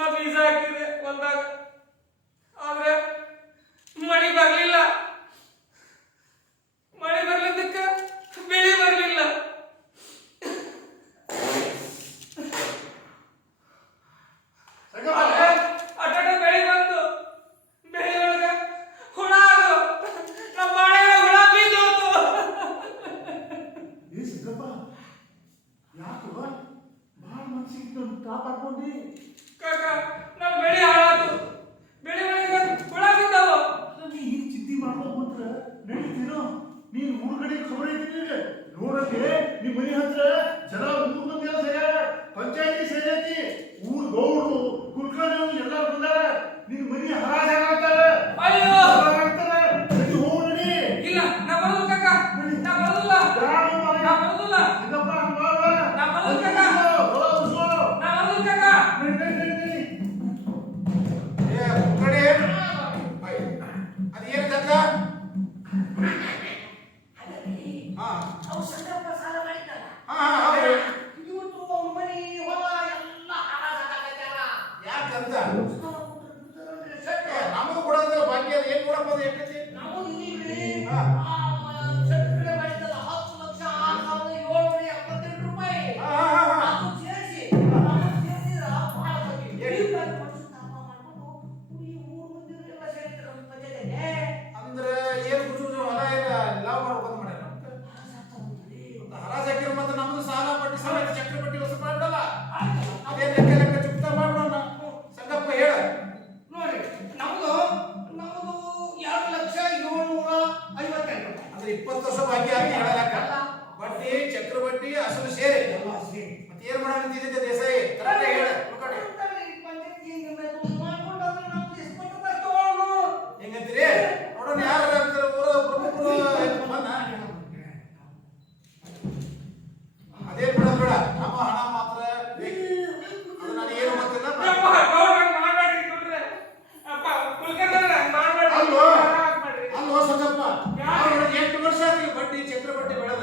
ನಾ ಬೀಜ ಹಾಕಿದೆ ಹೊಲ್ದಾಗ, ಆದ್ರೆ ಮಳಿ ಬರ್ಲಿಲ್ಲ. ಮಳಿ ಬರ್ಲಿದ್ದಕ್ಕ ಬೆಳಿ ಬರ್ಲಿಲ್ಲ. ಅಟ್ಟ ಬೆಳಿ ಬಂದು ಬೆಳಿ ಒಳಗ ಹುಳ ಅದು, ನಮ್ಮ ಬಾಳೆ ಹುಳ ಬಿದ್ದೋತು. ಯಾಕೋ ಭಾಳ ಮನ್ಸಿಗೆ ಕಾಪಾಡ್ಕೊಂಡಿ ಕಾಕ, ನನ್ನ ಬೆಳಿ ಹಾಳಾತು. ಬೆಳಿ ಒಳಗ ಹುಳ ಬಿದ್ದಾವ. ನೀ ಹಿಂಗ್ ಚಿಂತೆ ಮಾಡ್ಕೊಂಡ್ರೆ ನಡೀತೀನೋ? ನೀನು ಊರ್ ಕಡೆ ಖಬರ್ ಐತಿ ನೋಡಕ್ಕೆ ನಿಮ್ಮ ಮನೆ ಹತ್ರ ಜನ ಊರ್ ಮಂದಿ ಎಲ್ಲ ಸೇರ್ಯಾರ, ಪಂಚಾಯತಿ ಸೇರೈತಿ, ಊರ್ ಗೌಡ್ರು ಕುಲ್ಕರ್ಣಿ ಎಲ್ಲಾರು ಬಂದಾರ. ನಿನ್ ಮನಿ ಹರಾಜಾಗ್ತಾರೆ. ಅಯ್ಯೋ ಹೋಗ್ ನಡಿ. ಇಲ್ಲ, ನಾ ಬರೋದು ಕಾಕ, ನಾ ಬರೋದಿಲ್ಲ, ನಾ ಬರೋದಿಲ್ಲ, ಇದಪ್ಪ ಹಂಗ್ ಮಾಡ್ಬೇಡ. ನಾ ಬರೋದು ಕಾಕ, ನಾ ಬರೋದು ಕಾಕ. ಅದೇನು ತಕ್ಕ ಯಾಕಂತ ನಮಗೂ ಕೊಡೋದಿಲ್ಲ ಬಾಕಿ. ಅದು ಏನ್ ಕೊಡಪ್ಪ, ಅದು ಎಷ್ಟೈತಿ? ಅಂದ್ರೆ ಏನ್ ಹೊಲ ಏನ ಲಾಭ ಮಾಡ್ಕೊಂಡು ಮಾಡ್ಯಾರ. ಹರಾಜ್ ಹಾಕಿರ ಮತ್ತೆ ನಮ್ದು ಸಾಲ ಪಟ್ಟಿ ಸಮೇತ ಚಕ್ರಪಟ್ಟಿ ಹೊಸ ಮಾಡ್ಬಿಡಲ್ಲ. ಅದೇ ಲೆಕ್ಕ ಲೆಕ್ಕ ಚುಕ್ತ ಮಾಡ್ಬಿಡೋಣ. ಸಂಗಪ್ಪ ಹೇಳ. ನೋಡಿ, ನಮ್ದು 2,750,000 ಅಂದ್ರೆ 20 ವರ್ಷ ಬಾಕಿ ಆಗಿ ಹೇಳ ಲೆಕ್ಕ. ಬಡ್ಡಿ ಚಕ್ರಬಡ್ಡಿ ಅಸಲು ಸೇರಿ ಮತ್ತೆ ಏನ್ ಮಾಡಂತಿದ್ದೆ ದೇಸಾಯಿ? ಕರೆಕ್ಟ್ ಹೇಳ. ಹೆಂಗಂತೀರಿ ನೋಡೋಣ, ಯಾರು ಊರ ಪ್ರಮುಖರು ಅದೇ ಬಿಡ ಬೇಡ. ನಮ್ಮ ಹಣ ಮಾತ್ರ ಬೇಕು. ಅದು ನಾನು ಏನು ಗೊತ್ತಿಲ್ಲ. ಅಲ್ವೋ ಸಂಗಪ್ಪ, ನಾವು 8 ವರ್ಷ ಆಗಿ ಬಡ್ಡಿ ಚಕ್ರಬಡ್ಡಿ ಬೆಳೆದ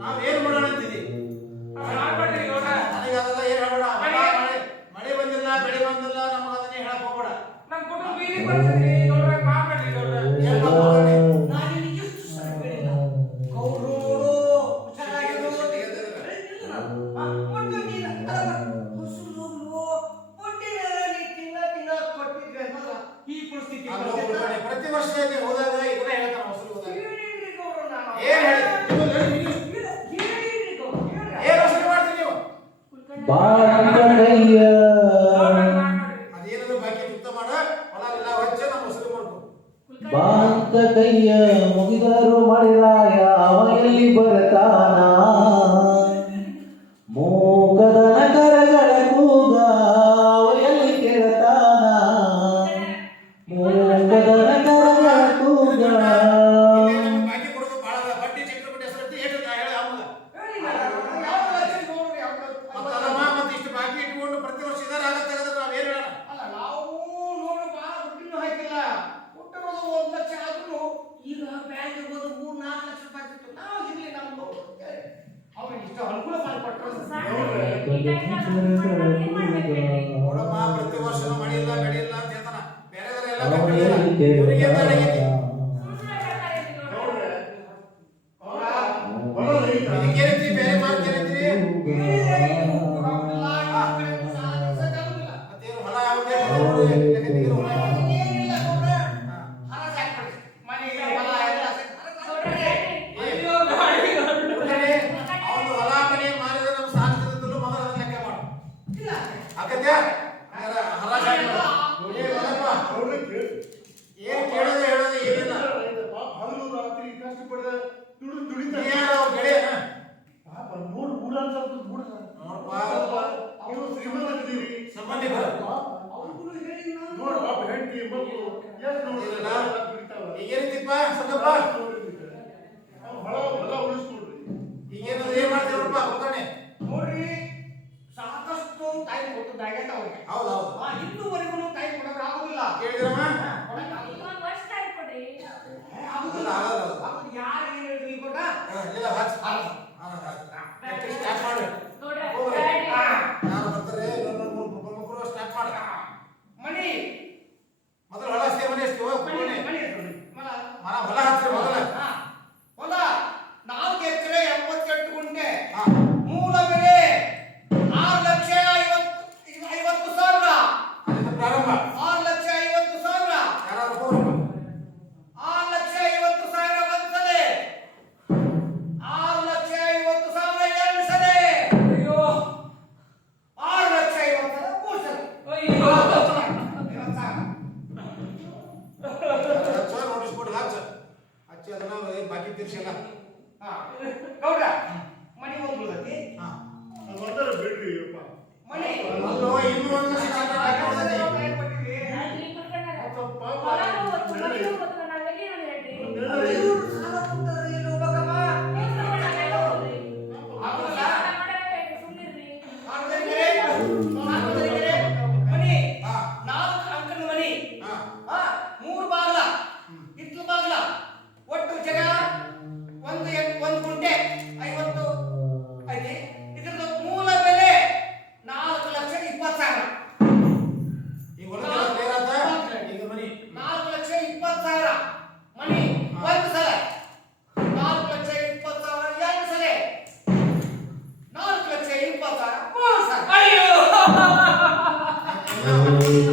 ನಾವೇನ್ ಮಾಡೋಣ ಅಂತಿದ್ದೀವಿ? ನನಗೆ ಅದೆಲ್ಲ ಏನ್ ಹೇಳಬೇಡ. ಮಳೆ ಬಂದಿಲ್ಲ, ಬೆಳೆ ಬಂದಿಲ್ಲ, ನಮಗೆ ಅದನ್ನೇ ಹೇಳಕ್ ಹೋಗ್ಬೇಡ. ನಮ್ಮ ಕುಟುಂಬ ಬೀದಿಗೆ ಬರ್ತೈತಿ, ನೋಡ್ರಿ ಮಾಡ್ಬೇಡ್ರಿ ನೋಡ್ರಿ. ಪ್ರತಿ ವರ್ಷ ಹೋದಾಗ ಇದನ್ನ ಹೇಳ್ತಾನ ಹೊಸಲು ಹೋದಾಗ ಏನ್ ಹೇಳಿ ಏನ್ ವಸೂಲಿ ಮಾಡ್ತೀರಿ ನೀವು? ಅದೇನದು ಬಾಕಿ ಮುಕ್ತ ಮಾಡ ಹೊಲ ಎಲ್ಲ ಹೊಚ್ಚ ನಮ್ಮ ವಸೂಲಿ ಮಾಡ್ಕೊ. ಬಾಂತ ಕೈಯ ಮುಗಿದರು ಮಳೆರಾಯ ಅವ ಎಲ್ಲಿ ಬರತಾನ, ಮೂಕದನ ಕರಗಳ ಕೂಗ ಅವ ಎಲ್ಲಿ ಕೇಳತಾನ, ಮೂಕದನ ಕರಗಳ ಕೂಗ. ಬಾಕಿ ಕೊಡೋದು ಬಹಳ ಬಡ್ಡಿ ಚಕ್ರಬಡ್ಡಿ ಹೆಸರು ಹೇಳ ಅವಾಗ ಮತ್ತಲ್ಲಮ್ಮ ಮತ್ತೆ ಇಷ್ಟು ಬಾಕಿ ಇಟ್ಕೊಂಡು ಪ್ರತಿ ವರ್ಷ ಇದಾರ ಆಗತ್ತೆ ಅಂದ್ರೆ ನಾವೇನ್ ಹೇಳೋಣ? ಅಲ್ಲ, ನಾವು ನೋಡಿ ಭಾಳ ಬಡ್ಡಿನೂ ಹಾಕಿಲ್ಲ. ಕೊಟ್ಟಿರೋದು 1,00,000 ಆದ್ರೂ ಈಗ ಬ್ಯಾಂಕ್ ಇರ್ಬೋದು 3-4 ಲಕ್ಷ ರೂಪಾಯಿ ಸಿಕ್ತು. ನಾವು ಇರ್ಲಿ ನಮ್ದು ಅವ್ರಿಗೆ ಇಷ್ಟ ಅನುಕೂಲ ಮಾಡಿಕೊಟ್ರು. ನೋಡಮ್ಮ, ಪ್ರತಿ ವರ್ಷ ಮಳೆ ಇಲ್ಲ ಬೆಳೆ ಇಲ್ಲ ಅಂತ ಹೇಳ್ತಾನ. ಬೇರೆದವರೆಲ್ಲ ಇವರಿಗೆ ಅಂತ ಆಗೈತಿ. ಇದಕ್ಕೇನೈತಿ ಬೇರೆ ಮಾರ್ಕೇನೈತಿ? ಮತ್ತೇನು ಹೊಲ ಯಾವ್ದು ಅವನು ಹೊಲ ಮನೆ ಮಾರಿದ ನಮ್ಮ ಸಾಲದಲ್ಲೂ ಮೊದಲ ಲೆಕ್ಕ ಮಾಡು. ಆಗತ್ಯ ಹರಾಜ್ ಏನ್ ಕೇಳೋದು ಹೇಳೋದು ಏನಿಲ್ಲ. ಹಗಲು ರಾತ್ರಿ ಕಷ್ಟಪಡಿದ ದುಡಿದ ಅವ್ರ ಗೆಳೆಯ ಪಾಪ ನೋಡು ಊರಾನ್ ಸ್ವಲ್ಪ ನೋಡಪ್ಪ, ನೀವು ಶ್ರೀಮಂತ ಇದ್ದೀರಿ, ಸಂಬಂಧಿಕರು ನೋಡು ಪಾಪ ಹೆಂಡತಿ ಮಕ್ಕಳು ಎಷ್ಟು ಇರಲ್ಲ. ದುಡಿತಾವ. ಈಗೇನಿದ್ದೀಪ್ಪ ಸಂಗಪ್ಪ? ಹೊಲ ಉಳಿಸ್ಕೊಡ್ರಿ. ಈಗೇನದು ಏನ್ ಮಾಡ್ತೀರಪ್ಪ ಹೋಗಣೆ? ನೋಡ್ರಿ, ಸಾಕಷ್ಟು ಟೈಮ್ ಕೊಟ್ಟದ್ದಾಗೈತೆ ಅವ್ರಿಗೆ. ಹೌದೌದು, ಇನ್ನೂವರೆಗೂ ಟೈಮ್ ಕೊಡೋಕೆ ಆಗುದಿಲ್ಲ. ಕೇಳಿದ್ರಮ್ಮ? ಆಗುದಿಲ್ಲ. ಯಾರು ಏನು ಹೇಳಿದ್ರು ಈಗ ಗೊತ್ತಾ? ಇಲ್ಲ ಸ್ಟಾರ್ಟ್ ಮಾಡಿ. ಯಾರು ಬರ್ತಾರೆ? ಪ್ರಮುಖರು ಸ್ಟಾರ್ಟ್ ಮಾಡಿ.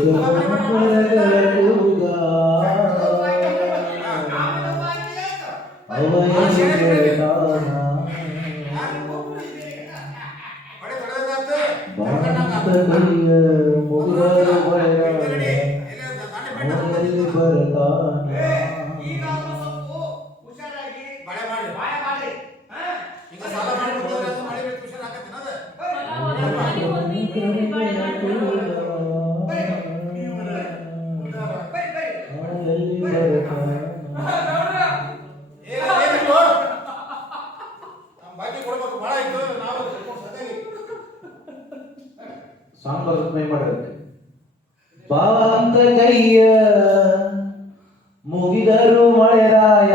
ಕರಗಳ ಕೂಗ ಅವಯಲ್ಲಿ ಕೇಳ್ತಾನ ಬಡೆ ತಡೆದಾತು ಬಾಂತ ಕೈಯ ಮುಗಿದರು ಅವಯಲ್ಲಿ ಬರ್ತಾನ ಈಗಾದ್ರೂ ಸ್ವಲ್ಪ ಹುಷಾರಾಗಿ ಬಳೆ ಮಾಡಿ ಬಾಯ ಮಾಡಿ ಈಗ ಸಾಲ ಮಾಡಿ ಬಂದವ್ರೆ ಅದು ಮಳೆ ಬೆಳೆ ಹುಷಾರ್ ಆಗತ್ತೆ ಅದ ಅವಯಲ್ಲಿ ಬರ್ತಾನ ಏನಿತ್ತು ನಮ್ಮ ಬಾಕಿ ಕೊಡ್ಬೇಕು ಭಾಳ ಆಯ್ತು ನಾವು ಸದೇವಿ ಸಾಂಗ್ ಬರುತ್ತೆ ಮಾಡಬೇಕು ಬಾಂತ ಕೈಯ ಮುಗಿದರು ಮಳೆರಾಯ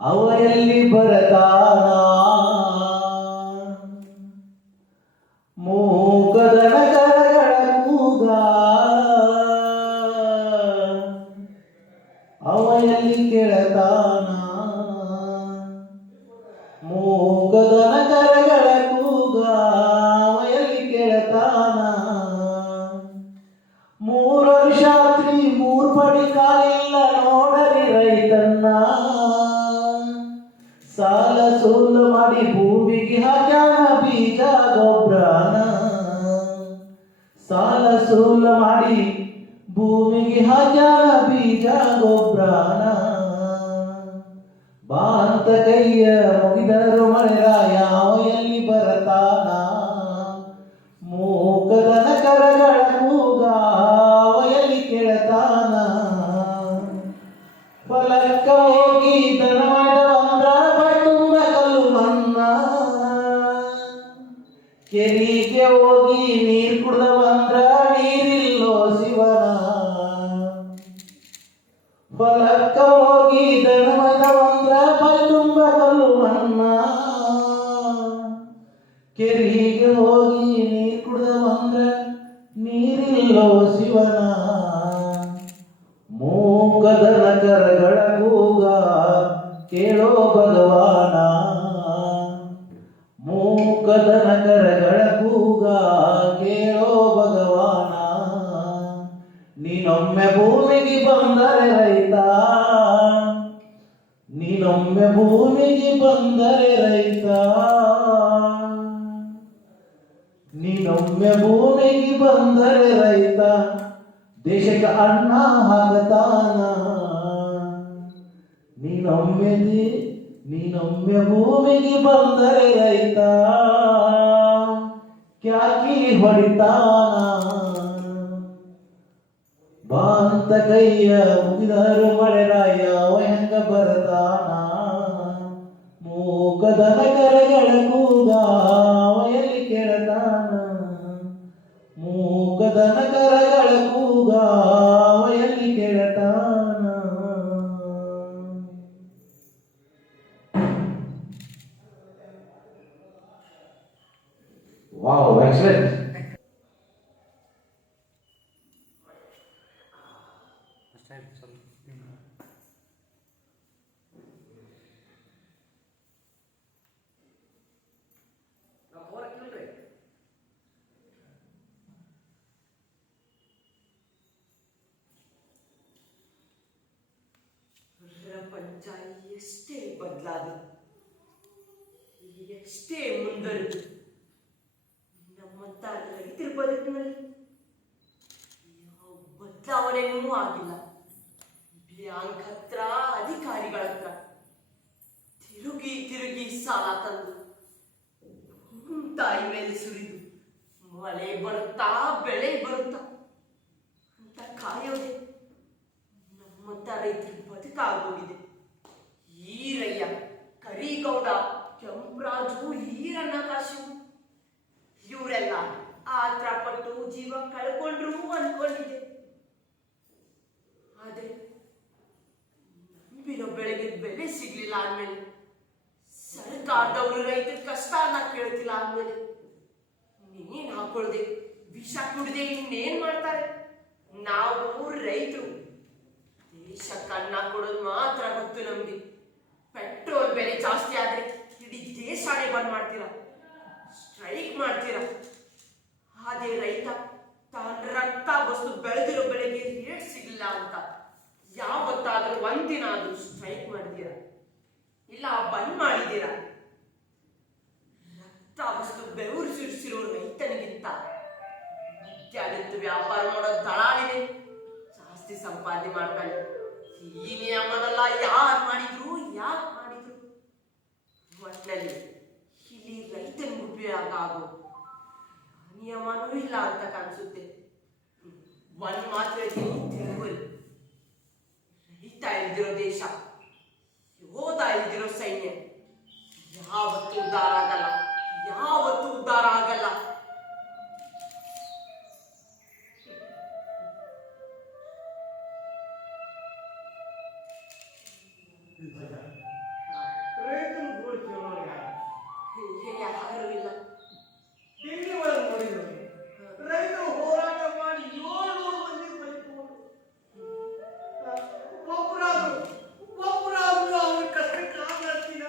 ಅವ ಎಲ್ಲಿ ಬರತಾನ ಮೂಕದನ ಕರಗಳ ಕೂಗ ಅವ ಎಲ್ಲಿ ಕೇಳತಾನ ಮೂಕದನ ಕರಗಳ ಕೂಗ ಅವ ಎಲ್ಲಿ ಕೇಳತಾನ 3 ವರ್ಷಾತ್ರಿ 3 ಪಡಿ ಕಾಲಿಲ್ಲ ನೋಡರಿ ರೈತನ್ನ ಸಾಲ ಸೂಲ ಮಾಡಿ ಭೂಮಿಗೆ ಹಾಕ್ಯಾನ ಬೀಜ ಗೊಬ್ಬರನ ಸಾಲ ಸೂಲ ಮಾಡಿ ಭೂಮಿಗೆ ಹಾಕ್ಯಾನ ಬೀಜ ಗೊಬ್ಬರನ ಬಾಂತ ಕೈಯ ಮುಗಿದರು ಮಳೆರಾಯ ಅವ ಎಲ್ಲಿ ಬರತಾನ ಮೂಕದನ ಕರಗಳ ಕೂಗ ಅವ ಎಲ್ಲಿ ಕೇಳ್ತಾನ ಹೊಲಕ್ಕ ಹೋಗಿ ದನವಾದ ಅಂದ್ರ ಬೈತುಂಬ ಕಲ್ಲು ಮನ್ನ ಕೆರಿಗೆ ಹೋಗಿ ನೀರ್ ಕುಡ್ದ ಬಂದ್ರ ನೀರಿಲ್ಲೋ ಶಿವನ ಹೊಲಕ್ಕ ಹೋಗಿ ದನವಾದ ಅಂದ್ರ ಬೈತುಂಬ ಕಲ್ಲು ಮನ್ನ ಕೆರಿಗೆ ಹೋಗಿ ನೀರ್ ಕುಡ್ದ ಬಂದ್ರ ನೀರಿಲ್ಲೋ ಶಿವನ ಮೂಗದನ ಕರಗಳ ಕೂಗ ಕೇಳೋ ಭಗವಾನ ಮೂಕದನ ಕರಗಳ ಕೂಗ ಕೇಳೋ ಭಗವಾನ ನೀನೊಮ್ಮೆ ಭೂಮಿಗೆ ಬಂದರೆ ರೈತ ನೀನೊಮ್ಮೆ ಭೂಮಿಗೆ ಬಂದರೆ ರೈತ ನೀನೊಮ್ಮೆ ಭೂಮಿಗೆ ಬಂದರೆ ರೈತ ದೇಶಕ್ಕೆ ಅನ್ನ ಹಾಕತಾನ ನೀನೊಮ್ಮೆ ಭೂಮಿಗೆ ಬಂದರೆ ರೈತ ಕ್ಯಾಕಿ ಹೊಡಿತಾನ ಬಾಂತ ಕೈಯ ಮುಗಿದರು ಮಳೆರಾಯ ಅವ ಹೆಂಗ ಬರ್ತಾನ ಮೂಕದನ ಕರಗಳ ಕೂಗ ಅವ ಎಲ್ಲಿ ಕೇಳ್ತಾನ ಮೂಕದನ ಕರಗಳ ಕೂಗ ಅವ ಎಲ್ಲಿ ಕೇಳ್ತಾನ ವಾವ್ ಎಕ್ಸಲೆಂಟ್ ಪ್ರಪಂಚ ಎಷ್ಟೇ ಬದಲಾದ ಎಷ್ಟೇ ಮುಂದರಿದು ನಮ್ಮಂತ ರೈತರ ಬದುಕಿನಲ್ಲಿ ಯಾವ ಬದಲಾವಣೆಯೂ ಆಗಿಲ್ಲ. ಬ್ಯಾಂಕ್ ಹತ್ರ ಅಧಿಕಾರಿಗಳ ಹತ್ರ ತಿರುಗಿ ತಿರುಗಿ ಸಾಲ ತಂದು ತಾಯಿ ಮೇಲೆ ಸುರಿದು ಮಳೆ ಬರುತ್ತಾ ಬೆಳೆ ಬರುತ್ತಾ ಅಂತ ಕಾಯೋದೆ ನಮ್ಮಂತ ರೈತರ ಬದುಕಾಗೋಗಿದೆ. ಈರಯ್ಯ, ಕರಿಗೌಡ, ಕೆಂಪರಾಜು, ಈರಣ್ಣಕಾಶು ಇವರೆಲ್ಲ ಆತ್ರ ಪಟ್ಟು ಜೀವ ಕಳ್ಕೊಂಡ್ರು ಅನ್ಕೊಂಡಿದ್ದೆ. ಆದ್ರೆ ನಂಬಿರೋ ಬೆಳೆಗೆ ಬೆಲೆ ಸಿಗ್ಲಿಲ್ಲ ಅಂದ್ಮೇಲೆ, ಸರ್ಕಾರದವರು ರೈತರ ಕಷ್ಟನ ಕೇಳ್ತಿಲ್ಲ ಅಂದ್ಮೇಲೆ ನೀನ್ ಹಾಕೊಳ್ದೆ ವಿಷ ಕುಡ್ದೆ ಇನ್ನೇನ್ ಮಾಡ್ತಾರೆ? ನಾವು ರೈತರು ದೇಶಕ್ಕೆ ಅನ್ನ ಕೊಡೋದು ಮಾತ್ರ ಗೊತ್ತು ನಮ್ಗೆ. ಪೆಟ್ರೋಲ್ ಬೆಲೆ ಜಾಸ್ತಿ ಆದ್ರೆ ಇಡೀ ದೇಶಾನೇ ಬಂದ್ ಮಾಡ್ತೀರಾ, ಸ್ಟ್ರೈಕ್ ಮಾಡ್ತೀರಾ. ಅದೇ ರೈತ ತನ್ನ ಎತ್ತು ವ್ಯಾಪಾರ ಮಾಡೋ ದಳಾಳಿನೇ ಜಾಸ್ತಿ ಸಂಪಾದನೆ ಮಾಡ್ತಾನೆ. ಈ ನಿಯಮನೆಲ್ಲ ಯಾರು ಮಾಡಿದ್ರು, ಯಾಕೆ ಮಾಡಿದ್ರು? ಒಟ್ನಲ್ಲಿ ಇಲ್ಲಿ ರೈತನ ಉಪಯೋಗ ಆಗೋ ನಿಯಮನೂ ಇಲ್ಲ ಅಂತ ಕಾಣಿಸುತ್ತೆ. ಒಂದ್ ಮಾತ್ರ ತಿರುವಲ್ಲಿ ರೈತ ಇಲ್ದಿರೋ ದೇಶ, ಯೋಧ ಇಲ್ದಿರೋ ಸೈನ್ಯ ಯಾವತ್ತೂ ಉದ್ಧಾರ ಆಗಲ್ಲ, ಯಾವತ್ತೂ ಉದ್ಧಾರ ಆಗಲ್ಲ. ರೈತನ ಗೋಳು ಕೇಳೋರು ಯಾರು? ಯಾರು ಇಲ್ಲ. ಟಿವಿ ಒಳಗೆ ನೋಡಿದ್ರು ರೈತರು ಹೋರಾಟ ಮಾಡಿ 700 ಮಂದಿ ಬಲಿಕೊಂಡ್ರು. ಒಬ್ಬರಾದ್ರು ಅವ್ರ ಕಷ್ಟಕ್ಕೆ ಆಗ್ತೀನ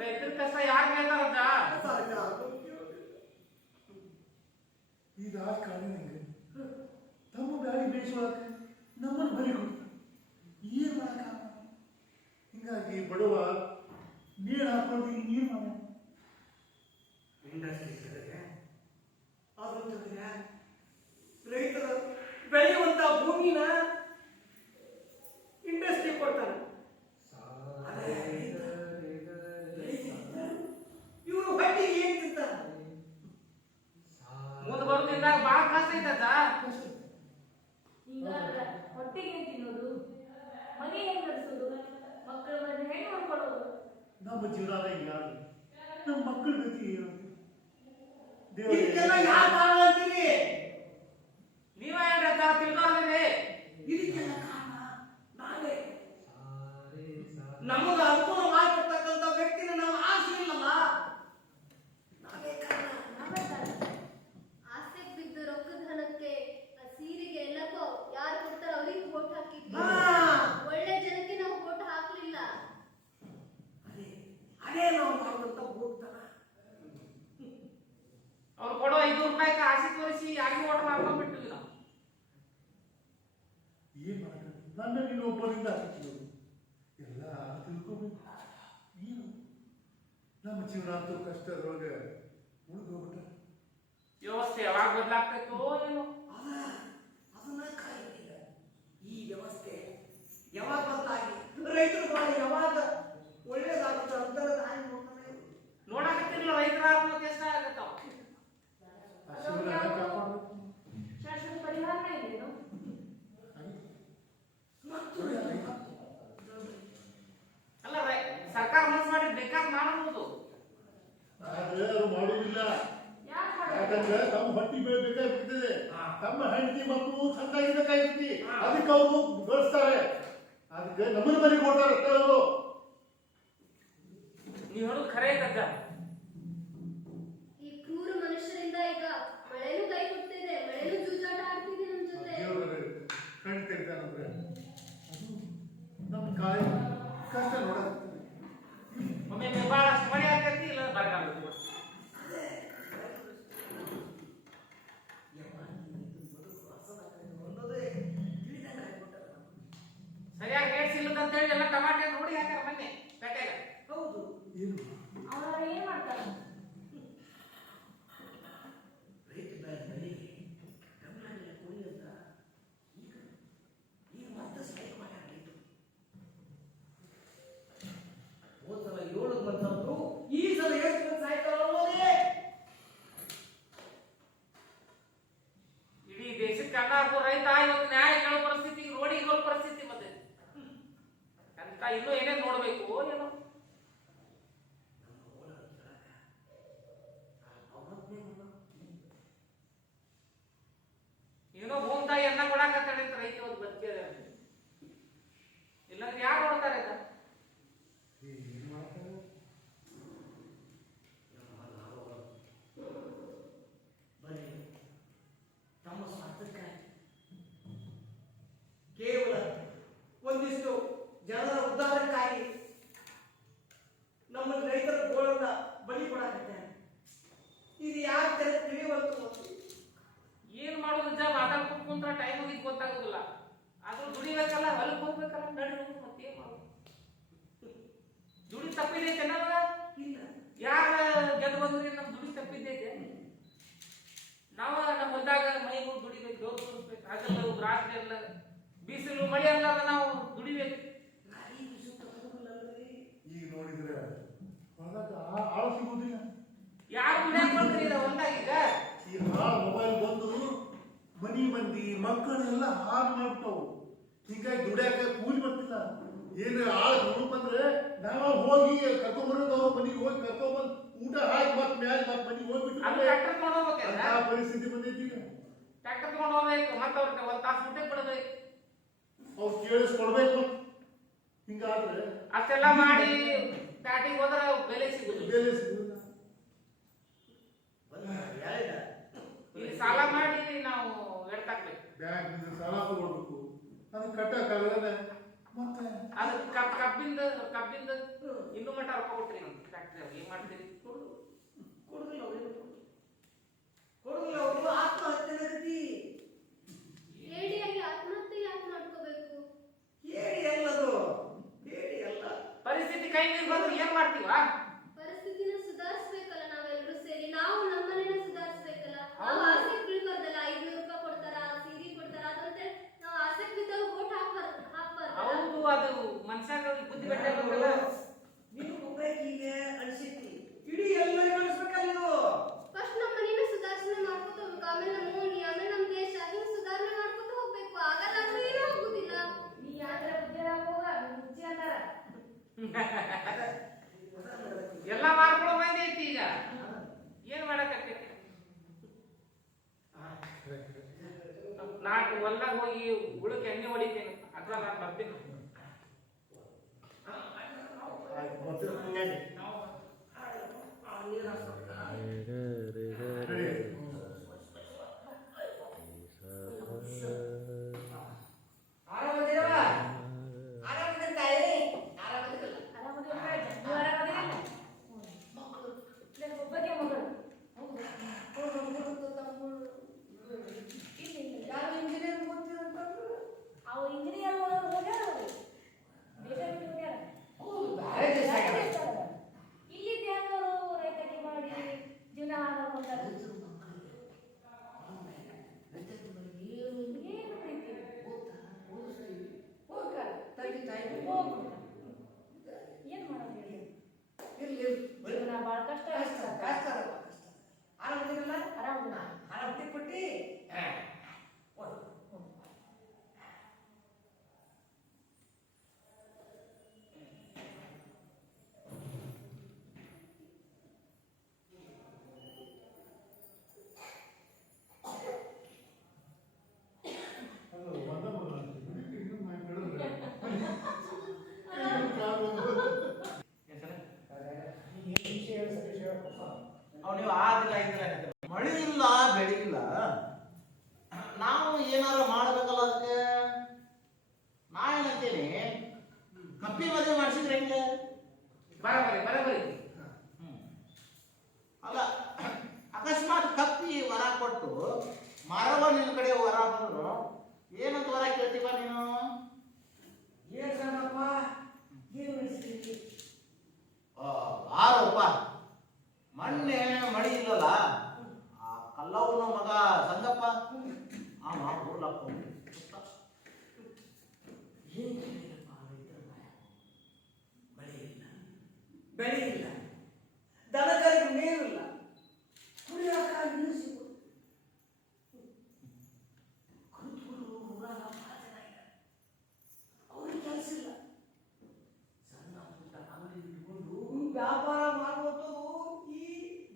ರೈತರ ಕಷ್ಟ ಯಾಕೆ ಹೇಳ್ತಾರಜ್ಜ? ಸರ್ಕಾರ ಈ ರಾಜಕಾರಣ ನಂಗೆ ತಮ್ಮ ಬ್ಯಾಳಿ ಬೇಯಿಸುವಾಗ ನಮ್ಮನ್ನು ಬಲಿ ಕೊಡ್ತಾರೆ. ಏನ್ ಮಾಡಕ? ಹಿಂಗಾಗಿ ಬಡವ ನೀರು ಹಾಕೊಂಡು ನೀರು ಮಾಡ ಇಂಡಸ್ಟ್ರಿ ಅದೊಂದು ರೈತರ ಬೆಳೆಯುವಂತ ಭೂಮಿನ ಇಂಡಸ್ಟ್ರಿ ಕೊಡ್ತಾನೆ. ಇವರು ಹೊಟ್ಟಿಗೆ ಏನ್ ತಿಂತಾರ? ಮುಂದೆ ಬರುತ್ತಿದ್ದಾಗ ಬಹಳ ಕಷ್ಟ ಐತಜ್ಜ. ಹಿಂಗಾದ್ರೆ ಹೊಟ್ಟೆಗೆ ಏನ್ ತಿನ್ನೋದು, ಮನೆ ಹೆಂಗ್ ನಡೆಸೋದು, ಮಕ್ಕಳ ಮನೆ ಹೆಂಗ್ ನೋಡ್ಕೊಳ್ಳೋದು? ನಮ್ಮ ಜೀವನ ಯಾರು? ನಮ್ಮ ಮಕ್ಕಳ ಗತಿ ಏನು? ಇದಕ್ಕೆಲ್ಲ ಯಾರು ಕಾರಣ ಅಂತೀರಿ? ನೀವ ಹೇಳ್ರಜ್ಜ, ತಿಳ್ಕೊಂಡ್ರಿ. ಇದಕ್ಕೆಲ್ಲ ಕಾರಣ ನಾನೇ. ನಮಗ ಅನುಕೂಲ ಮಾಡಿಕೊಡ್ತಕ್ಕಂಥ ವ್ಯಕ್ತಿನ ನಾವು ಆಸೆ ಇಲ್ಲಲ್ಲ, ನಾನೇ ಕಾರಣ. ಆಸೆಗೆ ಬಿದ್ದು ರೊಕ್ಕದ ಹಣಕ್ಕೆ ಸೀರೆಗೆ ಎಲ್ಲಕ್ಕೂ ಯಾರು ಕೊಡ್ತಾರ ಅವ್ರಿಗೆ ವೋಟ್ ಹಾಕಿದ್ವಿ. ಹಾ. ಒಳ್ಳೆ ಜನಕ್ಕೆ ನಾವು ವೋಟ್ ಹಾಕ್ಲಿಲ್ಲ. ಅದೇ ನಾವು ಮಾಡುವಂತ ಹೋಗ್ತಾನ. ಅವ್ರು ಕೊಡೋ 5 ರೂಪಾಯಿಗೆ ಆಸೆ ತೋರಿಸಿ ಯಾಕೆ ಓಟ್ ಮಾಡ್ಕೊಂಡ್ಬಿಟ್ಟಿಲ್ಲ. ಏನ್ ಮಾಡ? ನನ್ನ ನೀನು ಒಬ್ಬರಿಂದ ಹಾಕಿದ್ರು ಎಲ್ಲ ತಿಳ್ಕೋಬೇಕು. ಏನು ನಮ್ಮ ಜೀವನ ಅಂತೂ ಕಷ್ಟದೊಳಗೆ ಉಳಿದೋಗ್ಬಿಟ್ಟ. ವ್ಯವಸ್ಥೆ ಯಾವಾಗ ಬದಲಾಗ್ತೈತೋ ಏನೋ. ಅದನ್ನ ಕಾಯಿಲ್ಲ. ಈ ವ್ಯವಸ್ಥೆ ಯಾವಾಗ ಬದಲಾಗಿ ರೈತರ ಬಾಳಿ ಯಾವಾಗ ಒಳ್ಳೇದಾಗುತ್ತೆ ಅಂತ ನಾಯಿ ನೋಡ್ತಾನೆ. ನೋಡಕತ್ತಿರಲ್ಲ ರೈತರ ಆತ್ಮಹತ್ಯೆ ಎಷ್ಟ ಆಗತ್ತಾವ. ಶಾಶ್ವತ ಪರಿಹಾರನೇ ಇದೇನು? ಅಲ್ಲ ಸರ್ಕಾರ ಮನಸ್ಸು ಮಾಡಿ ಬೇಕಾದ್ ಮಾಡಬಹುದು. ಆದ್ರೆ ಅವ್ರು ಮಾಡುವುದಿಲ್ಲ. ಯಾಕೆ ಯಾಕಂದ್ರೆ ತಮ್ಮ ಹೊಟ್ಟಿ ಬೇಕಾಗ್ಬಿಡ್ತದೆ, ತಮ್ಮ ಹೆಂಡತಿ ಮಕ್ಕಳು ಚಂದಾಗಿರ್ಬೇಕಾಗಿರ್ತಿ, ಅದಕ್ಕೆ ಅವರು ಬೆಳೆಸ್ತಾರೆ. ಅದಕ್ಕೆ ನಮ್ಮನ್ನ ಬಲಿ ಕೊಡ್ತಾರೆ ಅಷ್ಟೇ ಅವರು. ನೀವ್ ಹೇಳೋದು ಖರೆ ಐತಜ್ಜ. ಈ ಕ್ರೂರ ಮನುಷ್ಯರಿಂದ ಈಗ ಮಳೆನೂ ಕೈ ಕೊಡ್ತಿದೆ, ಮಳೆನೂ ಜೂಜಾಟ ಆಡ್ತಿದೆ ನಮ್ ಜೊತೆ. ದೇವರು ಕಣ್ ತೆಗ್ದಾನಂದ್ರೆ ಅದು ನಮ್ಮ ಕಾಯ ಕಷ್ಟ ನೋಡಾಗ್ತದೆ. ಒಮ್ಮೆ ಬಹಳಷ್ಟು ಮಳೆ ಆಗತ್ತಿ, ಇಲ್ಲ ಬರಗಾಲ. ಸರಿಯಾಗಿ ರೇಟ್ ಸಿಲ್ಲದ ಅಂತ ಹೇಳಿ ಎಲ್ಲ ಟಮಾಟೆ ನೋಡಿ ಹಾಕ್ಯಾರ ಮೊನ್ನೆ ಪೇಟೆಗೆ. ಹೌದು. ಏನು ಅವ್ರ ಏನ್ ಮಾಡ್ತಾರ? ರೈತ ಬೆಳೆ ಗಮನ ಕೊಡಿ ಅಂತ ಈಗ ಮತ್ತೆ ಸ್ಟ್ರೈಕ್ ಮಾಡಾಗಿತ್ತು. ಹೋದ ಸಲ 7 ಮಂದಿ, ಈ ಸಲ ಎಷ್ಟು ಮಂದಿ ಸಾಯ್ತಾರ ಅನ್ನೋದೇ. ಇಡೀ ದೇಶಕ್ಕೆ ಅನ್ನ ಹಾಕೋ ರೈತ ಇವತ್ತು ನ್ಯಾಯ ಕೇಳೋ ಪರಿಸ್ಥಿತಿ, ರೋಡಿಗೆ ಹೋಗೋ ಪರಿಸ್ಥಿತಿ. ಮತ್ತೆ ಅಂತ ಇನ್ನೂ ಏನೇನ್ ನೋಡ್ಬೇಕು ಏನೋ. ಏನೋ ಭೂಮಿ ತಾಯಿ ಅನ್ನ ಕೊಡಾಕತ್ತಾಳೆ ಅಂತ ರೈತ ಇವತ್ತು ಬದುಕಿದೆ. ಇಲ್ಲಾಂದ್ರೆ ಯಾರು ನೋಡ್ತಾರೆ ಅಂತ. ಏನು ಮಾಡ್ತಾರೆ? ಬರೀ ತಮ್ಮ ಸ್ವಾರ್ಥಕ್ಕಾಗಿ ಕೇವಲ ಒಂದಿಷ್ಟು ಜನರ ಉದ್ಧಾರಕ್ಕಾಗಿ ನಮ್ಮ ರೈತರ ಗೋಳನ್ನ ಬಲಿ ಕೊಡಾಕತ್ತಾರೆ. ಇದು ಯಾಕೆ ಜನ ತಿಳಿಯುವಂತ ಏನ್ ಮಾಡೋದು ಜಾ ಮಾತಾಡ್ಕೊಂಡು ಕುಂತ್ರ ಟೈಮ್ ಹೋಗಿದ್ ಗೊತ್ತಾಗೋದಿಲ್ಲ. ಆದ್ರೂ ದುಡಿಬೇಕಲ್ಲ, ಹೊಲಕ್ಕೆ ಹೋಗ್ಬೇಕಲ್ಲ, ನಡಿ ಮತ್ತೇನ್ ಮಾಡೋದು. ದುಡಿ ತಪ್ಪಿದೈತೆ ನಮಗ? ಇಲ್ಲ. ಯಾರ ಗೆದ್ದು ಬಂದ್ರಿ ನಮ್ ದುಡಿ ತಪ್ಪಿದ್ದೈತೆ? ನಾವ ನಮ್ಮ ಹೊಲ್ದಾಗ ಮೈಗಳು ದುಡಿ ಮಳೆ ಹಂಗಾದ ನಾವು ದುಡಿಬೇಕು. ಈಗ ನೋಡಿದ್ರೆ ಹೊಲದಾಗ ಆಳು ಸಿಗುದಿಲ್ಲ. ಯಾರು ದುಡಿಯಾಕ ಬಂದ್ರಿ ಇದು ಹೊಲ್ದಾಗೀಗ? ಈ ಮೊಬೈಲ್ ಬಂದು ಮನಿ ಮಂದಿ ಮಕ್ಕಳೆಲ್ಲ ಹಾಳು ಮಾಡ್ಬಿಟ್ಟವು. ಹಿಂಗಾಗಿ ದುಡ್ಯಾಕ ಕೂಲಿ ಬರ್ತಿಲ್ಲ. ಏನ್ ಆಳು ನೋಡ್ ಬಂದ್ರೆ ನಾವ ಹೋಗಿ ಕರ್ಕೊಂಡ್ಬರೋದು, ಮನಿಗೆ ಹೋಗಿ ಕರ್ಕೊಂಡ್ಬಂದ್ ಊಟ ಹಾಕಿ ಮತ್ ಮ್ಯಾಲ ಮತ್ ಮನಿಗೆ ಅದು ಹೋಗ್ಬಿಟ್ಟು ಟ್ರ್ಯಾಕ್ಟರ್ ತಗೊಂಡ್ ಹೋಗ್ಬೇಕಲ್ಲ? ಅಂತ ಪರಿಸ್ಥಿತಿ ಬಂದೈತಿ ಈಗ. ಟ್ರ್ಯಾಕ್ಟರ್ ತಗೊಂಡ್ ಹೋಗ್ಬೇಕು, ಮತ್ತೆ ಅವ್ರಿಗೆ ಒಂದ್ ತಾಸು ಊಟಕ್ಕೆ ಬಿಡಬೇಕು. ಅವ್ರು ಕೇಳಿಸ್ಕೊಡ್ಬೇಕು. ಹಿಂಗಾದ್ರೆ ಅಷ್ಟೆಲ್ಲ ಮಾಡಿ ಪ್ಯಾಟಿಗೆ ಹೋದ್ರೆ ಬೆಲೆ ಸಿಗುದಿಲ್ಲ. ಬೆಲೆ ಸಿಗುದಿಲ್ಲ. ಇಲ್ಲಿ ಸಾಲ ಮಾಡಿ ನಾವು ಎಡ್ತಾಕ್ಬೇಕು. ಬ್ಯಾಂಕ್ ಸಾಲ ತಗೊಳ್ಬೇಕು, ಅದು ಕಟ್ಟಕ್ಕಾಗಲ್ಲ. ಮತ್ತೆ ಅದು ಕಬ್ಬಿಂದ ಇನ್ನೂ ಮಟ್ಟ ರೊಕ್ಕ ಕೊಟ್ರಿ ನಮ್ಗೆ ಫ್ಯಾಕ್ಟ್ರಿ ಅವ್ರಿಗೆ. ಏನ್ ಮಾಡ್ತೀರಿ? ಕೊಡುದಿಲ್ಲ ಅವರು ಆತ್ಮಹತ್ಯೆ ಗತಿ. ಹೇಳಿಯಾಗಿ ಆತ್ಮಹತ್ಯೆ ಯಾಕೆ ಮಾಡ್ಕೋಬೇಕು? ಹೇಳಿ ಎಲ್ಲದು ಹೇಳಿ ಎಲ್ಲ ಪರಿಸ್ಥಿತಿ ಕೈ ಮೀರಿ ಬಂದ್ರೆ ಏನ್ ಮಾಡ್ತೀವ? ಪರಿಸ್ಥಿತಿನ ಸುಧಾರಿಸ್ಬೇಕಲ್ಲ ನಾವೆಲ್ಲರೂ ಸೇರಿ. ನಾವು ನಮ್ಮನೆನ ಸುಧಾರಿಸ್ಬೇಕಲ್ಲ. ನಾವು ಆಸೆಗೆ ಬೀಳ್ಬಾರ್ದಲ್ಲ. 500 ರೂಪಾಯಿ ಕೊಡ್ತಾರ, ಸೀರೆ ಕೊಡ್ತಾರ, ಅದಂತೆ ನಾವು ಆಸೆಗೆ ಬಿದ್ದಾಗ ಓಟ್ ಹಾಕ್ಬಾರ್ದಲ್ಲ. ಹೌದು, ಅದು ಮನುಷ್ಯನ ಬುದ್ಧಿ ಬೆಟ್ಟಲ್ಲ. ನೀನು ಒಬ್ಬಾಕಿಗೆ ಅನಿಸಿತಿ, ಇಡೀ ಎಲ್ಲರಿಗೂ ಅನಿಸ್ಬೇಕಲ್ಲ ಇದು. ಫಸ್ಟ್ ನಮ್ಮ ಮನೆನ ಸುಧಾರಣೆ ಮಾಡ್ಕೊತ ಹೋಗ್ಬೇಕು, ಆಮೇಲೆ ನಮ್ಮ ಓಣಿ, ಆಮೇಲೆ ನಮ್ಮ ದೇಶ, ಹಿಂಗ್ ಸುಧಾರಣೆ ಮಾಡ್ಕೊತ ಹೋಗ್ಬೇಕು. ಆಗಲ್ಲ ಅಂದ್ರೆ ಏನೂ ಆಗುದಿಲ್ಲ. ನೀ ಯಾವ್ದಾರ ಬುದ್ಧಿ ಹೇಳಕ್ ಹೋಗ, ಬುದ್ಧಿ ಅಂತಾರ. ಎಲ್ಲ ಮಾರ್ಕೊಳ್ಳೋ ಮಂದಿ ಐತಿ ಈಗ. ಏನ್ ಮಾಡಕತ್ತೈತಿ? ನಾಲ್ಕು ಹೊಲ್ದಾಗ ಹೋಗಿ ಉಳಕ್ಕೆ ಎಣ್ಣೆ ಹೊಡಿತೇನೆ, ಅದ್ರ ನಾನು ಬರ್ತೀನಿ. ಆರಾಮದಿರವ? ಆರಾಮದಿರ ತಾಯಿ? ಆರಾಮದಿರಲ್ಲ? ಆರಾಮದಿಲ್ಲ ಕಣೆ, ನೀವು ಆರಾಮದಿರಿಲ್ಲ? ಇಲ್ಲ, ಒಬ್ಬಾಕೆ ಮಗಳು. ಹೌದಾ? ಯಾರು ಇಂಜಿನಿಯರ್ ಓದ್ತಿರಂತಂದ್ರು? ಅವ್ರು ಇಂಜಿನಿಯರ್ ಹೋಗ್ಯಾರ, ಅವ್ರು ಬೇರೆ ಬಿಟ್ಟು ಹೋಗ್ಯಾರ. ಹೌದು, ಬೇರೆ ದೇಶ ಆಗ್ಯಾರ. ಇಲ್ಲಿ ಧ್ಯಾನವರು ರೈತರಿಗೆ ಮಾಡಿ ಜೀವನ ಹಾಳು ಮಾಡ್ತಾರೆ. ಏನು ಪ್ರೀತಿ? ಹೋಗ್ತಾರೆ, ತಂದೆ ತಾಯಿ ಹೋಗು. ಏನ್ ಮಾಡೋದು ಹೇಳಿ? ಇರ್ಲಿ ಜೀವನ ಭಾಳ ಕಷ್ಟ ಕಷ್ಟ ಕಷ್ಟ ಅಲ್ವಾ, ಕಷ್ಟ. ಆರಾಮದಿರಲ್ಲ? ಆರಾಮದಿಲ್ಲ. ಆರಾಮದಿ ಕೊಟ್ಟಿ ನೀವು ಆದಿಲ್ಲ ಇದಿಲ್ಲ ಮಳೆ ಇಲ್ಲ ಬೆಳೆ ಇಲ್ಲ, ನಾವು ಏನಾರು ಮಾಡ್ಬೇಕಲ್ಲ ಅದಕ್ಕೆ. ನಾ ಏನಂತೀನಿ, ಕಪ್ಪಿ ಮದುವೆ ಮಾಡಿಸಿದ್ರೆ ಹೆಂಗೆ? ಬರಬರಿ. ಅಲ್ಲ, ಅಕಸ್ಮಾತ್ ಕಪ್ಪಿ ವರ ಕೊಟ್ಟು ಮರವ ನಿನ್ನ ಕಡೆ ವರ ಬಂದ್ರು ಏನಂತ ವರ ಕೇಳ್ತೀವ ನೀನು? ಏನ್ ಸಣ್ಣಪ್ಪ ಏನು ನಡೆಸಿದ್ರಿ? ಆರೋಪ ಮೊನ್ನೆ ಮಳಿ ಇಲ್ಲಲ್ಲ, ಆ ಕಲ್ಲವನ ಮಗ ಸಂಗಪ್ಪ ಅವ ಊರ್ಲಪ್ಪ ಏನ್ ಹೇಳಿರಪ್ಪ ರೈತರ ಮಳೆ ಇಲ್ಲ, ಬೆಳೆ ಇಲ್ಲ, ದನಕರಿಗೆ ಮೇವಿಲ್ಲ, ಕುಡಿಯಾಕ ನೀರು ಸಿಗೋದು. ಕೃತರು ಊರಾಗ ಭಾಳ ಜನ ಇದ್ದಾರೆ, ಅವ್ರಿಗೆ ಕೆಲಸ ಇಲ್ಲ. ಸಣ್ಣ ಪುಟ್ಟ ಅಂಗಡಿ ಇಟ್ಕೊಂಡು ವ್ಯಾಪಾರ ಮಾಡುವುದು ಈ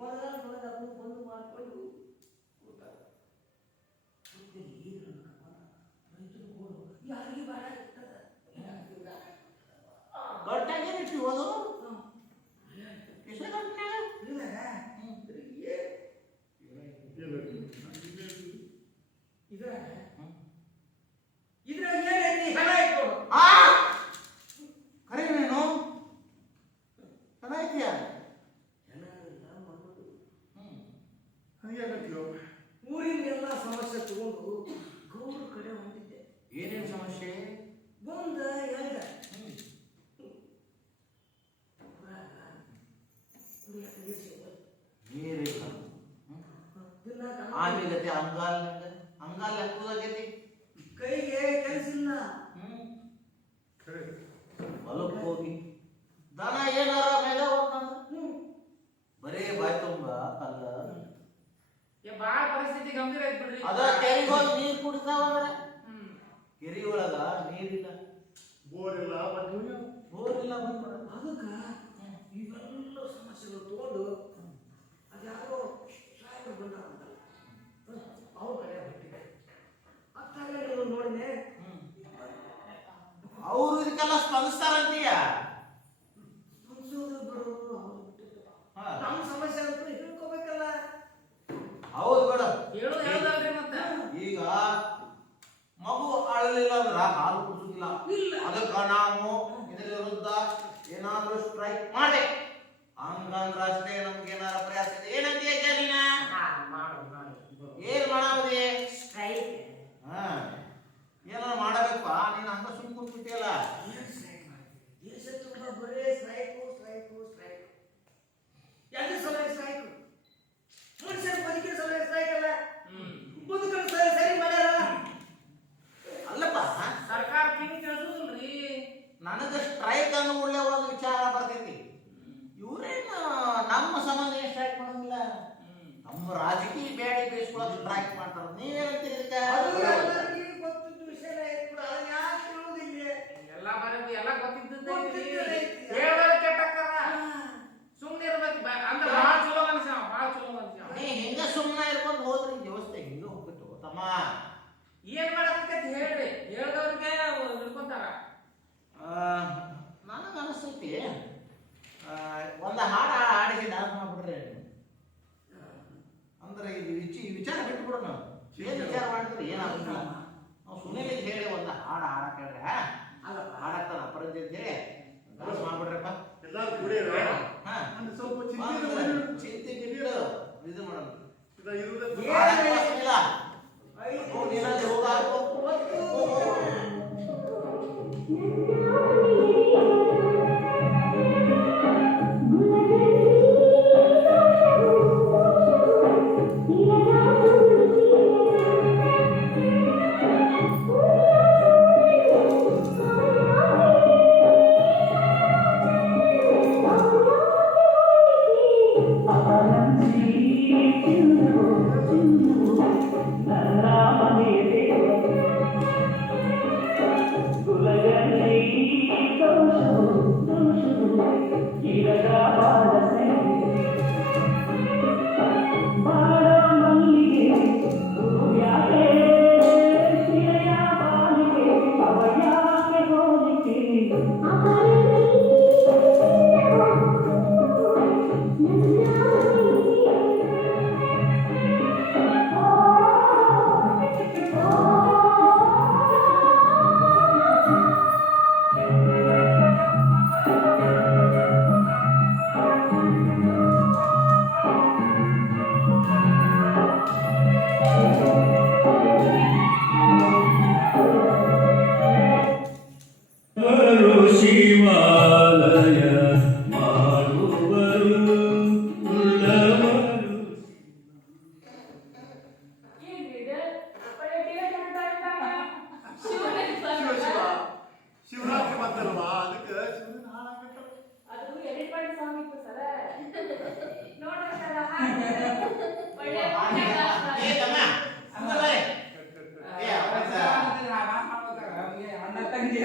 ಬರಗಾಲ ಅದನ್ನು ಬಂದು ಮಾಡಿಕೊಂಡು ರೈತರು ಯಾರಿಗೆ ಬೇಡ ಇರ್ತದೆ. ಗಟ್ಟಾಗೆ ಇಟ್ಟಿವದು ಎಷ್ಟು ಗಂಟೆ? ತಗೊಂಡು ಅದ್ಯಾರೋ ಸಾಹೇಬರು ಬಂದಾರಂತಲ್ಲ ಅವ್ರ ಕಡೆ ಹೊಟ್ಟಿದೆ ಅತ್ತಾಗ ನೀವು ನೋಡಿದೆ ಅವರು ಇದಕ್ಕೆಲ್ಲ ಸ್ಪಂದಿಸ್ತಾರಂತೀಯ? ಅನ್ಸೋದು ಬಿಡೋದು ಅವ್ರು ಬಿಟ್ಟಿದ್ದು. ಹಾ. ನಮ್ಮ ಸಮಸ್ಯೆ ಅಂತೂ ಹೇಳ್ಕೋಬೇಕಲ್ಲ. ಹೌದು ಬೇಡ. ಹೇಳೋದು ಹೇಳ್ದಲ್ರಿ ಮತ್ತೆ ಈಗ ಮಗು ಅಳಲಿಲ್ಲ ಅಂದ್ರ ಹಾಲು ಕುಡಿಸುದಿಲ್ಲ. ಇಲ್ಲ. ಅದಕ್ಕ ನಾವು ಇದರ ವಿರುದ್ಧ ಏನಾದ್ರೂ ಸ್ಟ್ರೈಕ್ ಮಾಡಿ ಹಂಗಂದ್ರ ಅಷ್ಟೇ ನಮ್ಗೆ ಏನಾರ ಪ್ರಯಾಸ ಇದೆ. ಏನಂತೀಯ ಜರೀನ? ಏನ್ ಮಾಡಾವದಿ? ಸ್ಟ್ರೈಕ್ ಹಾ, ಏನಾರ ಮಾಡಬೇಕಪ್ಪ. ನೀನ್ ಹಂಗ ಸುಮ್ ಕುಂತ್ಬಿಟ್ಟಿಯಲ್ಲ. ದೇಶ ತುಂಬ ಬರೇ ಸ್ಟ್ರೈಕು ಸ್ಟ್ರೈಕು ಸ್ಟ್ರೈಕ್. ಎಲ್ಲಿ ಸಲುವಾಗಿ ಸ್ಟ್ರೈಕು? ಮನುಷ್ಯರ ಬದುಕಿನ ಸಲುವಾಗಿ ಸ್ಟ್ರೈಕ್ ಅಲ್ಲ, ಬದುಕಲು ಸರಿ ಮಾಡ್ಯಾರ. ಅಲ್ಲಪ್ಪ, ಸರ್ಕಾರ ಕಿವಿ ಕೇಳಿಸೋದಿಲ್ರಿ. ನನಗ ಸ್ಟ್ರೈಕ್ ಅನ್ನೋ ಒಳ್ಳೆ ಒಂದು ವಿಚಾರ ಬರ್ತೈತಿ. ಇವ್ರೇನು ನಮ್ಮ ಸಂಬಂಧ ಏನ್ ಸ್ಟ್ರೈಕ್ ಮಾಡಂಗಿಲ್ಲ. ನಮ್ಮ ರಾಜಕೀಯ ಬೇಡಿ ಬೇಯಿಸ್ಕೊಳಕ್ ಸ್ಟ್ರೈಕ್ ಮಾಡ್ತಾರ. ನೀವೇನಂತೀರಿ ಇದಕ್ಕೆ? ಅದು ಎಲ್ಲರಿಗೂ ಗೊತ್ತಿದ್ದ ವಿಷಯನೇ ಐತಿ ಬಿಡು, ಅದನ್ನ ಯಾಕೆ ಹೇಳುವುದಿಲ್ಲ? ಎಲ್ಲ ಬರೋದು ಎಲ್ಲ ಗೊತ್ತಿದ್ದದ್ದೇ ಗೊತ್ತಿದ್ದೇ ಐತಿ. ಹೇಳ್ದಾಗ ಕೆಟ್ಟಕ್ಕಾರ ಸುಮ್ಮನೆ ಇರ್ಬೇಕು. ಅಂದ್ರೆ ಭಾಳ ಚಲೋ ಮನುಷ್ಯ, ಭಾಳ ಚಲೋ ಮನುಷ್ಯ. ನೀ ಹಿಂಗ ಸುಮ್ಮನೆ ಇರ್ಕೊಂಡು ಹೋದ್ರೆ ಈ ವ್ಯವಸ್ಥೆ ಹಿಂಗ ಹೋಗ್ಬಿಟ್ಟು ತಮ್ಮ. ಏನ್ ಮಾಡಬೇಕಂತ ಹೇಳ್ರಿ, ಹೇಳ್ದವ್ರಿಗೆ ಹಿಡ್ಕೊಂತಾರ. ನನಗ ಅನಿಸ್ತೈತಿ ಒಂದು ಹಾಡು ಹಾಡಿಸಿ ಡಾನ್ಸ್ ಮಾಡ್ಬಿಡ್ರಿ. ಅಂದ್ರೆ ಇದು ವಿಚಾರ ಬಿಟ್ಬಿಡೋಣ. ಏನ್ ವಿಚಾರ ಮಾಡಿದ್ರೆ ಏನಾಗುದಿಲ್ಲ. ನಾವು ಸುನಿಲಿಗೆ ಹೇಳಿ ಒಂದು ಹಾಡು ಹಾಡಕ್ ಹೇಳ್ರೆ ಹಾಡಕ್ತಾನ ಅಪರಂಜಿ ಅಂತ ಹೇಳಿ ಡಾನ್ಸ್ ಮಾಡ್ಬಿಡ್ರಪ್ಪ. ಎಲ್ಲರೂ ಕುಡಿಯೋಣ. ಹಾ, ಒಂದು ಸ್ವಲ್ಪ ಚಿಂತೆ ಬಿಟ್ಟು ಇದು ಮಾಡೋಣ. ಇರುವುದೇ ಹಾಡಕ್ ಬರೋದಿಲ್ಲ. ನೀರಲ್ಲಿ ಹೋಗಾಕು ಶಿವಾಲಯ ಮಾಡುವರು ಉಳ್ಳವರು. ಶಿವರಾತ್ರಿ ಬಂತಲ್ವಾ, ಅದಕ್ಕೆ ಶಿವನ ಹಾಡಾಕತ್ತಾರ. ಅದು ಎಡಿಟ್ ಮಾಡಿ ಸಾಂಗ್ ಇತ್ತು ಸರ ನೋಡ್ರಿ ಒಳ್ಳೆ ಏ ತಮ್ಮ ಅಂದ ಬರೇ. ಏ ಅಣ್ಣ ತಂಗಿ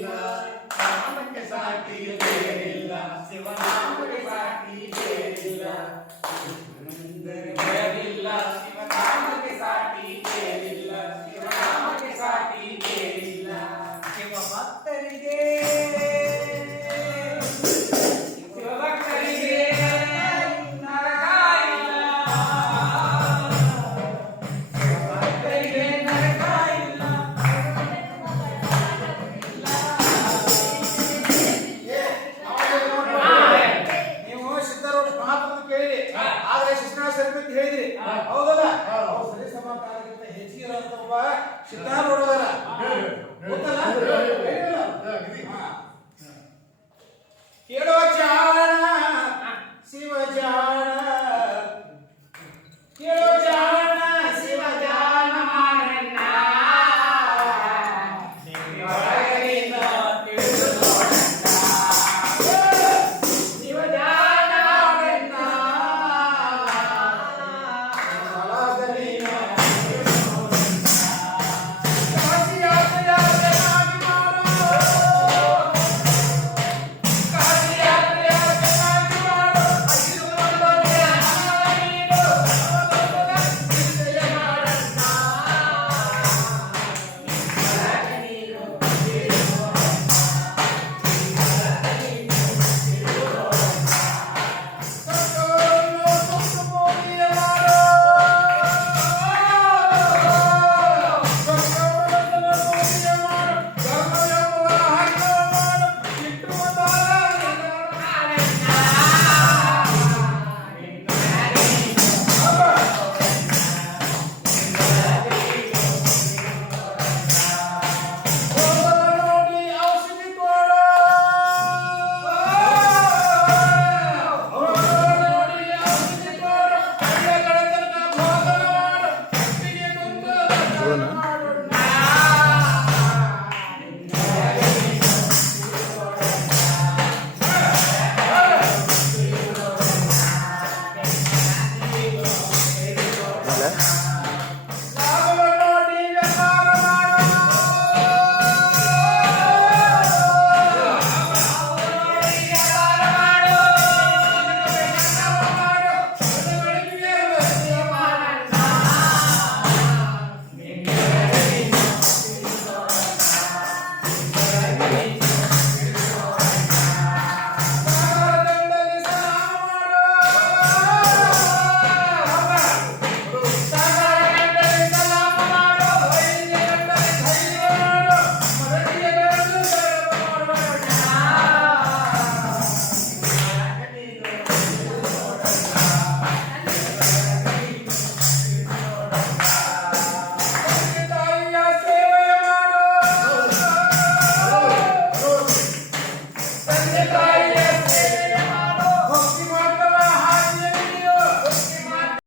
ನಾಮಕ್ಕೆ ಸಾಟಿ ಬೇರಿಲ್ಲ, ಶಿವನಾಮಕ್ಕೆ ಸಾಟಿ ಬೇರಿಲ್ಲ. ಬೇರಿಲ್ಲ, ಶಿವನಾಮಕ್ಕೆ ಸಾಟಿ ಬೇರಿಲ್ಲ, ಶಿವನಾಮಕ್ಕೆ ಸಾಟಿ ಬೇರಿಲ್ಲ. ಶಿವಭಕ್ತರಿಗೆ ಶಿವಭಕ್ತರಿಗೆ ನರಕ ಇಲ್ಲ, ಶಿವಭಕ್ತರಿಗೆ ನರಕ ಇಲ್ಲ. ನೀವು ಸಿದ್ಧರ ಮಾತನ್ನು ಕೇಳಿ ಆದ್ರೆ ಶಿಕ್ಷಣ ಸರಿಬಿಟ್ಟು ಹೇಳಿದ್ರಿ ಹೌದಲ್ಲ? ಅವ್ರು ಸರಿ ಸಮಾಕಾರಕ್ಕಿಂತ ಹೆಚ್ಚಿಗೆ ಇರೋಂಥ ಒಬ್ಬ ಸಿದ್ಧಾರ್ ನೋಡೋದಲ್ಲ ಗೊತ್ತಲ್ಲ? ಹೇಳಿಲ್ಲ? ಕೇಳುವ ಚಾಳ